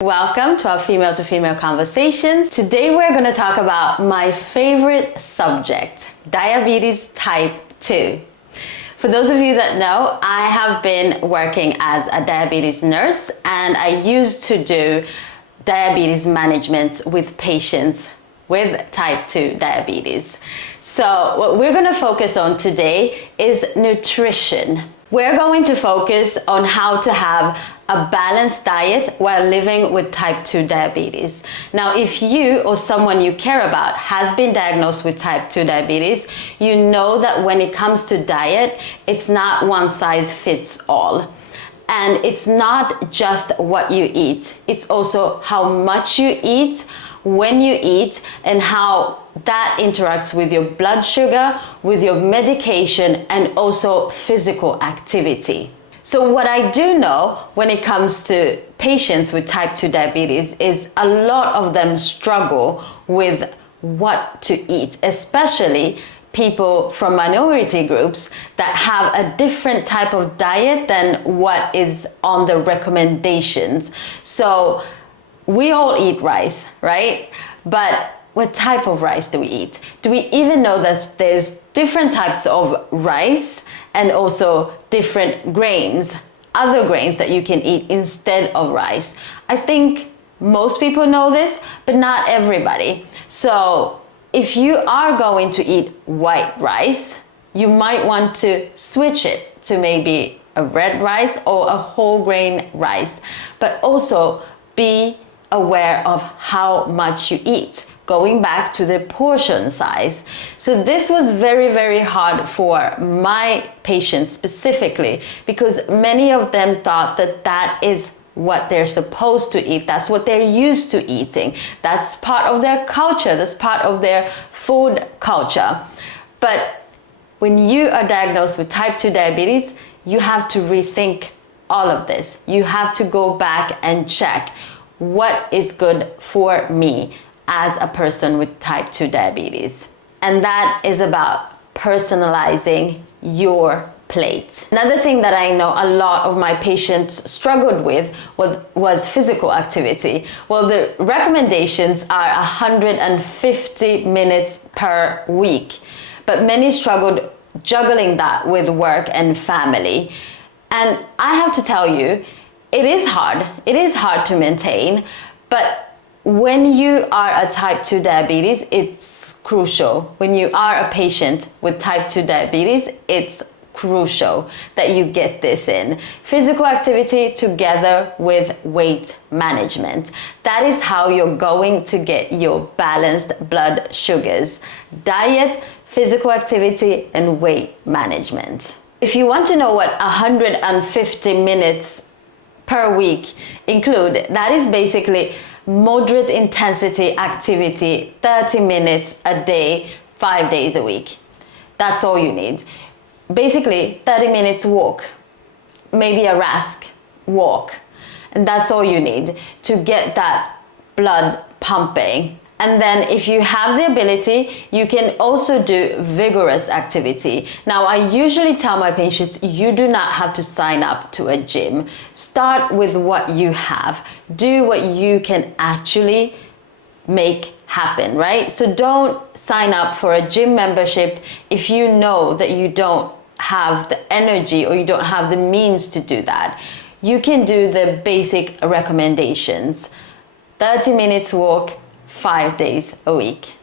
Welcome to our female to female conversations. Today we're going to talk about my favorite subject, diabetes type 2. For those of you that know, I have been working as a diabetes nurse and I used to do diabetes management with patients with type 2 diabetes. So what we're going to focus on today is nutrition. We're going to focus on how to have a balanced diet while living with type 2 diabetes. Now, if you or someone you care about has been diagnosed with type 2 diabetes, you know that when it comes to diet, it's not one size fits all. And it's not just what you eat, it's also how much you eat, when you eat, and how that interacts with your blood sugar, with your medication, and also physical activity. So what I do know when it comes to patients with type 2 diabetes is a lot of them struggle with what to eat, especially people from minority groups that have a different type of diet than what is on the recommendations. So we all eat rice, right? But what type of rice do we eat? Do we even know that there's different types of rice and also different grains, other grains that you can eat instead of rice? I think most people know this, but not everybody. So if you are going to eat white rice, you might want to switch it to maybe a red rice or a whole grain rice, but also be aware of how much you eat, going back to the portion size. So this was very, very hard for my patients specifically, because many of them thought that that is what they're supposed to eat. That's what they're used to eating. That's part of their culture. That's part of their food culture. But when you are diagnosed with type 2 diabetes, you have to rethink all of this. You have to go back and check what is good for me as a person with type 2 diabetes. And that is about personalizing your plate. Another thing that I know a lot of my patients struggled with was physical activity. Well, the recommendations are 150 minutes per week, but many struggled juggling that with work and family. And I have to tell you, it is hard. It is hard to maintain, but when you are a type 2 diabetes, it's crucial. When you are a patient with type 2 diabetes, it's crucial that you get this in. Physical activity together with weight management. That is how you're going to get your balanced blood sugars. Diet, physical activity, and weight management. If you want to know what 150 minutes per week include, that is basically moderate intensity activity, 30 minutes a day, 5 days a week. That's all you need. Basically 30 minutes walk, maybe a rask walk, and that's all you need to get that blood pumping. And then if you have the ability, you can also do vigorous activity. Now, I usually tell my patients, you do not have to sign up to a gym. Start with what you have. Do what you can actually make happen, right? So don't sign up for a gym membership if you know that you don't have the energy or you don't have the means to do that. You can do the basic recommendations. 30 minutes walk, 5 days a week.